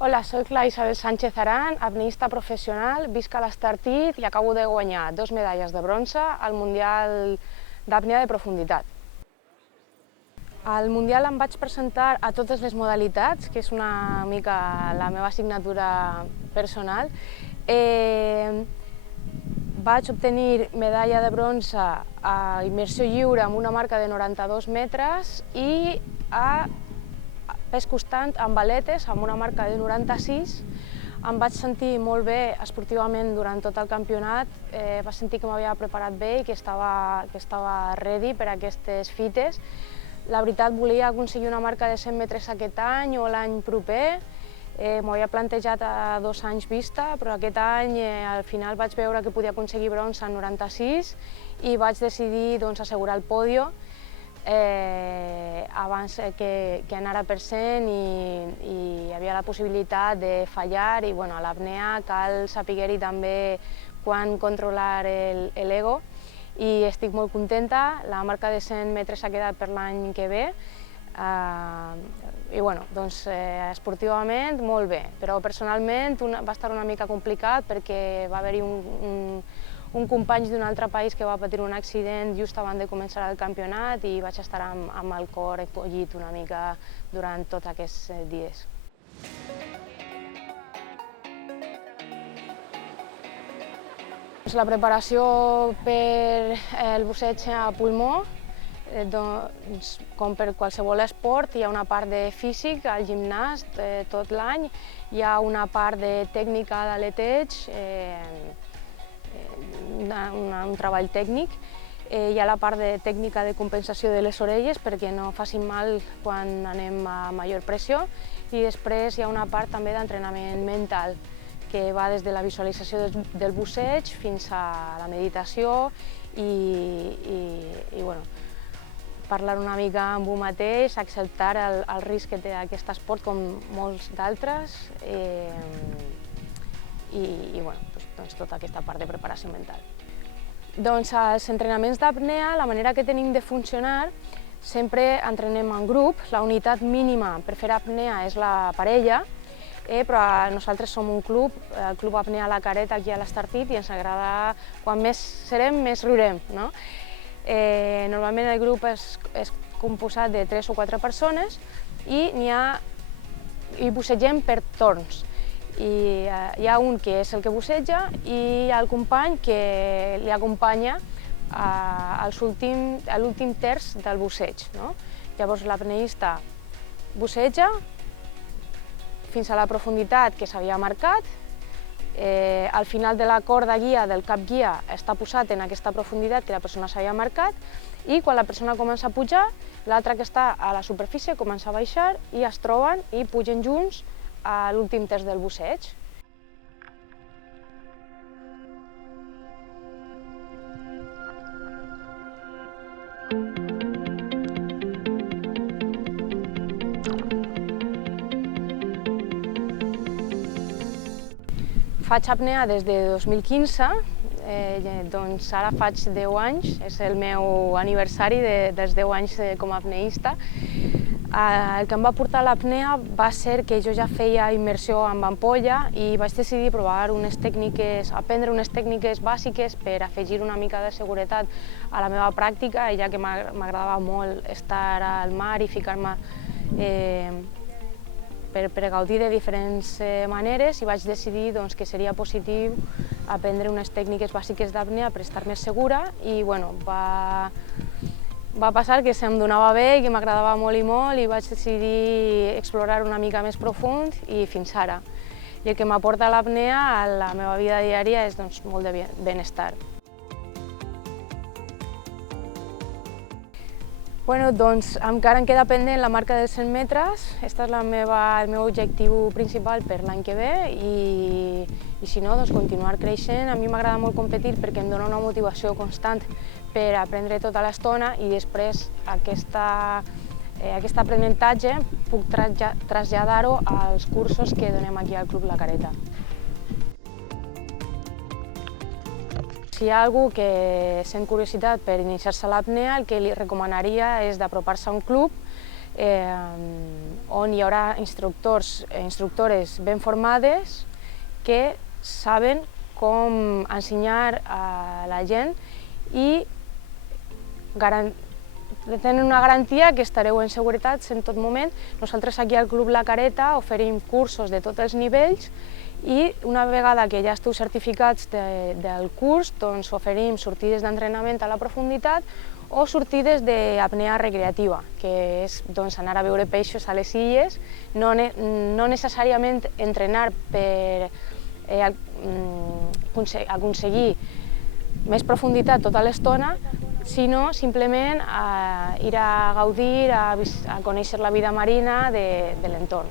Hola, soc la Isabel Sánchez Aran, apneista professional, visc a l'Estartit i acabo de guanyar 2 medalles de bronze al Mundial d'apnea de profunditat. Al Mundial em vaig presentar a totes les modalitats, que és una mica la meva assignatura personal. Vaig obtenir medalla de bronze a immersió lliure amb una marca de 92 metres i a pes constant amb baletes amb una marca de 96. Em vaig sentir molt bé esportivament durant tot el campionat, vaig sentir que m'havia preparat bé i que estava ready per a aquestes fites. La veritat, volia aconseguir una marca de 100 metres aquest any o l'any proper. M'ho havia plantejat a 2 anys vista, però aquest any al final vaig veure que podia aconseguir bronze en 96 i vaig decidir assegurar el pòdio abans que anara per 100 i hi havia la possibilitat de fallar i a l'apnea cal saber-hi també quan controlar l'ego i estic molt contenta, la marca de 100 metres s'ha quedat per l'any que ve i esportivament molt bé, però personalment va estar una mica complicat perquè va haver-hi un company d'un altre país que va patir un accident just abans de començar el campionat i vaig estar amb el cor encollit una mica durant tots aquests dies. La preparació per el busseig a pulmó, com per qualsevol esport, hi ha una part de físic al gimnàs tot l'any, hi ha una part de tècnica d'aleteig, un treball tècnic, hi ha la part de tècnica de compensació de les orelles perquè no facin mal quan anem a major pressió i després hi ha una part també d'entrenament mental que va des de la visualització del busseig fins a la meditació i parlar una mica amb un mateix, acceptar el risc que té aquest esport com molts d'altres i tota aquesta part de preparació mental. Els entrenaments d'apnea, la manera que tenim de funcionar, sempre entrenem en grup. La unitat mínima per fer apnea és la parella, però nosaltres som un club, el Club Apnea La Careta aquí a l'Estartit, i ens agrada, quan més serem, més riurem. Normalment el grup és composat de 3 o 4 persones i bussegem per torns. Hi ha un que és el que busseja i hi ha el company que li acompanya a l'últim terç del busseig. Llavors l'apneista busseja fins a la profunditat que s'havia marcat, al final de la corda guia del cap guia està posat en aquesta profunditat que la persona s'havia marcat i quan la persona comença a pujar, l'altre que està a la superfície comença a baixar i es troben i pugen junts a l'últim terç del busseig. Faig apnea des de 2015, ara faig 10 anys, és el meu aniversari dels 10 anys com a apneista. El que em va portar a l'apnea va ser que jo ja feia immersió amb ampolla i vaig decidir provar aprendre unes tècniques bàsiques per afegir una mica de seguretat a la meva pràctica, ja que m'agradava molt estar al mar i ficar-me per gaudir de diferents maneres i vaig decidir que seria positiu aprendre unes tècniques bàsiques d'apnea per estar més segura i va passar que se'm donava bé i que m'agradava molt i vaig decidir explorar una mica més profund i fins ara. I el que m'aporta l'apnea a la meva vida diària és molt de benestar. Encara em queda pendent la marca de 100 metres, aquest és el meu objectiu principal per l'any que ve i si no, continuar creixent. A mi m'agrada molt competir perquè em dona una motivació constant per aprendre tota l'estona i després aquest aprenentatge puc traslladar-ho als cursos que donem aquí al Club La Careta. Si hi ha algú que sent curiositat per iniciar-se a l'apnea, el que li recomanaria és d'apropar-se a un club on hi haurà instructores ben formades que saben com ensenyar a la gent i tenen una garantia que estareu en seguretat en tot moment. Nosaltres aquí al Club La Careta oferim cursos de tots els nivells i una vegada que ja esteu certificats del curs, doncs oferim sortides d'entrenament a la profunditat o sortides d'apnea recreativa, que és anar a veure peixos a les illes, no necessàriament entrenar per aconseguir més profunditat tota l'estona, sinó simplement ir a gaudir, a conèixer la vida marina de l'entorn.